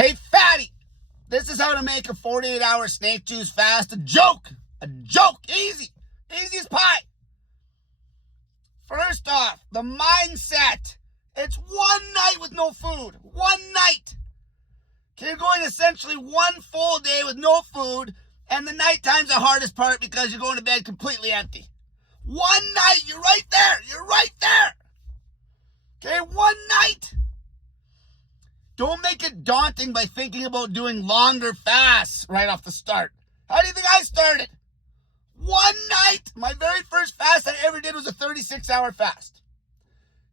Hey, fatty, this is how to make a 48-hour snake juice fast. A joke, easy as pie. First off, the mindset. It's one night with no food, one night. Okay, you're going essentially one full day with no food, and the nighttime's the hardest part because you're going to bed completely empty. One night, you're right there. Okay, one night. Don't make it daunting by thinking about doing longer fasts right off the start. How do you think I started? One night. My very first fast I ever did was a 36-hour fast.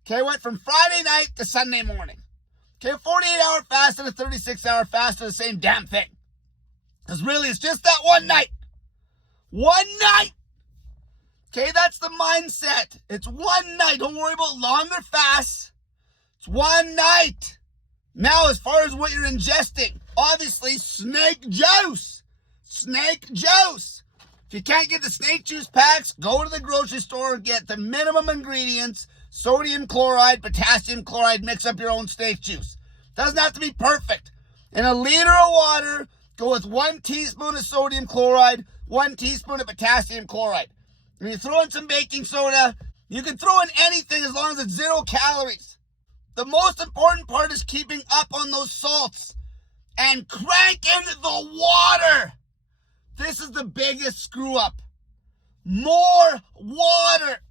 Okay, I went from Friday night to Sunday morning. Okay, a 48-hour fast and a 36-hour fast are the same damn thing. Because really, it's just that one night. One night. Okay, that's the mindset. It's one night. Don't worry about longer fasts. It's one night. Now, as far as what you're ingesting, obviously, snake juice. Snake juice. If you can't get the snake juice packs, go to the grocery store and get the minimum ingredients, sodium chloride, potassium chloride, mix up your own snake juice. Doesn't have to be perfect. In a liter of water, go with 1 teaspoon of sodium chloride, 1 teaspoon of potassium chloride. When you throw in some baking soda, you can throw in anything as long as it's 0 calories. The most important part is keeping up on those salts and cranking the water. This is the biggest screw up. More water.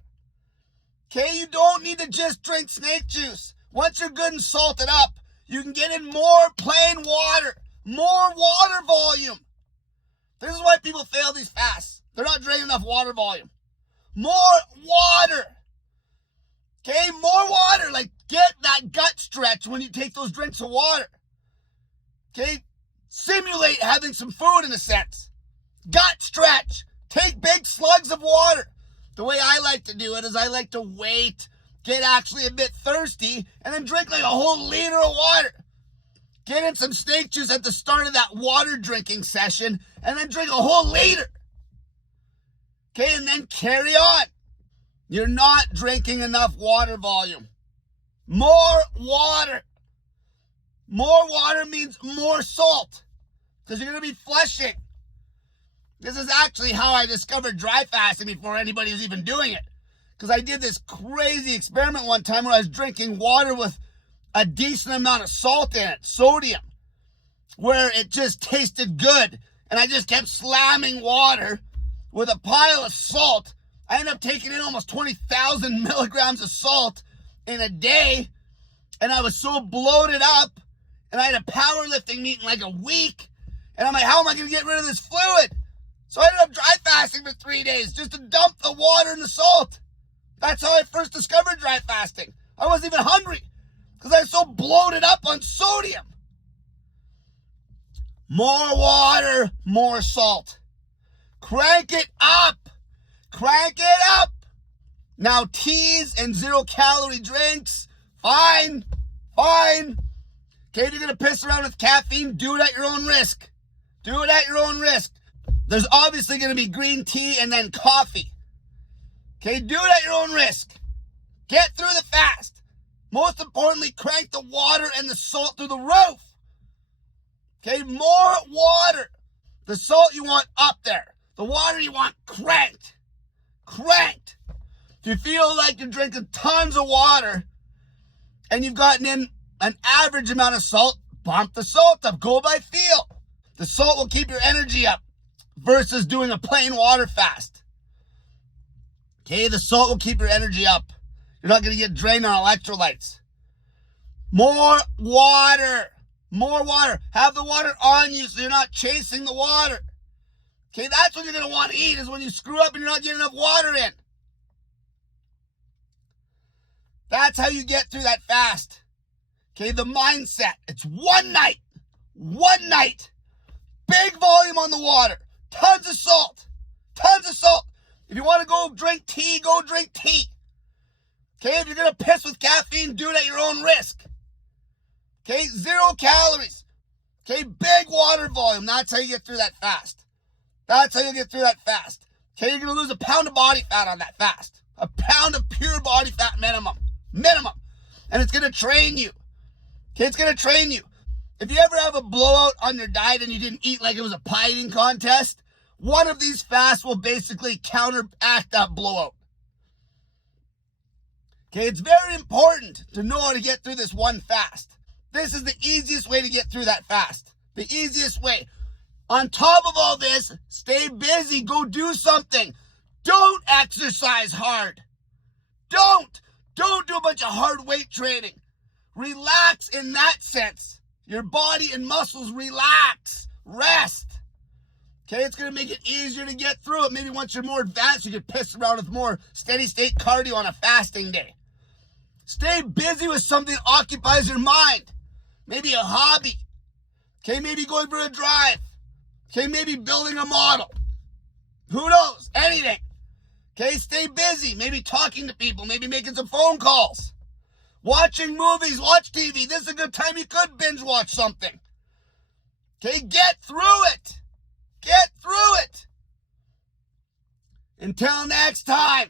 Okay, you don't need to just drink snake juice. Once you're good and salted up, you can get in more plain water, more water volume. This is why people fail these fasts. They're not drinking enough water volume. More water. Okay, more water. Like, get that gut stretch when you take those drinks of water. Okay, simulate having some food in a sense. Gut stretch. Take big slugs of water. The way I like to do it is I like to wait, get actually a bit thirsty, and then drink like a whole liter of water. Get in some snake juice at the start of that water drinking session, and then drink a whole liter. Okay, and then carry on. You're not drinking enough water volume. More water. More water means more salt, because you're going to be flushing. This is actually how I discovered dry fasting before anybody was even doing it. Because I did this crazy experiment one time where I was drinking water with a decent amount of salt in it, sodium, where it just tasted good. And I just kept slamming water with a pile of salt. I ended up taking in almost 20,000 milligrams of salt in a day. And I was so bloated up. And I had a powerlifting meet in like a week. And I'm like, how am I going to get rid of this fluid? So I ended up dry fasting for 3 days just to dump the water and the salt. That's how I first discovered dry fasting. I wasn't even hungry because I was so bloated up on sodium. More water, more salt. Crank it up. Crank it up. Now, teas and 0-calorie drinks, fine. Okay, if you're going to piss around with caffeine, do it at your own risk. Do it at your own risk. There's obviously going to be green tea and then coffee. Okay, do it at your own risk. Get through the fast. Most importantly, crank the water and the salt through the roof. Okay, more water. The salt you want up there. The water you want cranked. Cranked. If you feel like you're drinking tons of water and you've gotten in an average amount of salt, bump the salt up. Go by feel. The salt will keep your energy up versus doing a plain water fast. Okay, the salt will keep your energy up. You're not going to get drained on electrolytes. More water. More water. Have the water on you so you're not chasing the water. Okay, that's when you're going to want to eat, is when you screw up and you're not getting enough water in. That's how you get through that fast. Okay, the mindset. It's one night. One night. Big volume on the water. Tons of salt. Tons of salt. If you want to go drink tea, go drink tea. Okay, if you're going to piss with caffeine, do it at your own risk. Okay, 0 calories. Okay, big water volume. That's how you get through that fast. That's how you get through that fast. Okay, you're going to lose a pound of body fat on that fast. A pound of pure body fat minimum. And it's going to train you. Okay, it's going to train you. If you ever have a blowout on your diet and you didn't eat like it was a pie eating contest, one of these fasts will basically counteract that blowout. Okay, it's very important to know how to get through this one fast. This is the easiest way to get through that fast. The easiest way. On top of all this, stay busy. Go do something. Don't exercise hard. Don't do a bunch of hard weight training. Relax in that sense. Your body and muscles relax. Rest. Okay, it's going to make it easier to get through it. Maybe once you're more advanced, you can piss around with more steady state cardio on a fasting day. Stay busy with something that occupies your mind. Maybe a hobby. Okay, maybe going for a drive. Okay, maybe building a model. Who knows? Anything. Okay, stay busy. Maybe talking to people. Maybe making some phone calls. Watching movies. Watch TV. This is a good time you could binge watch something. Okay, get through it. Get through it. Until next time.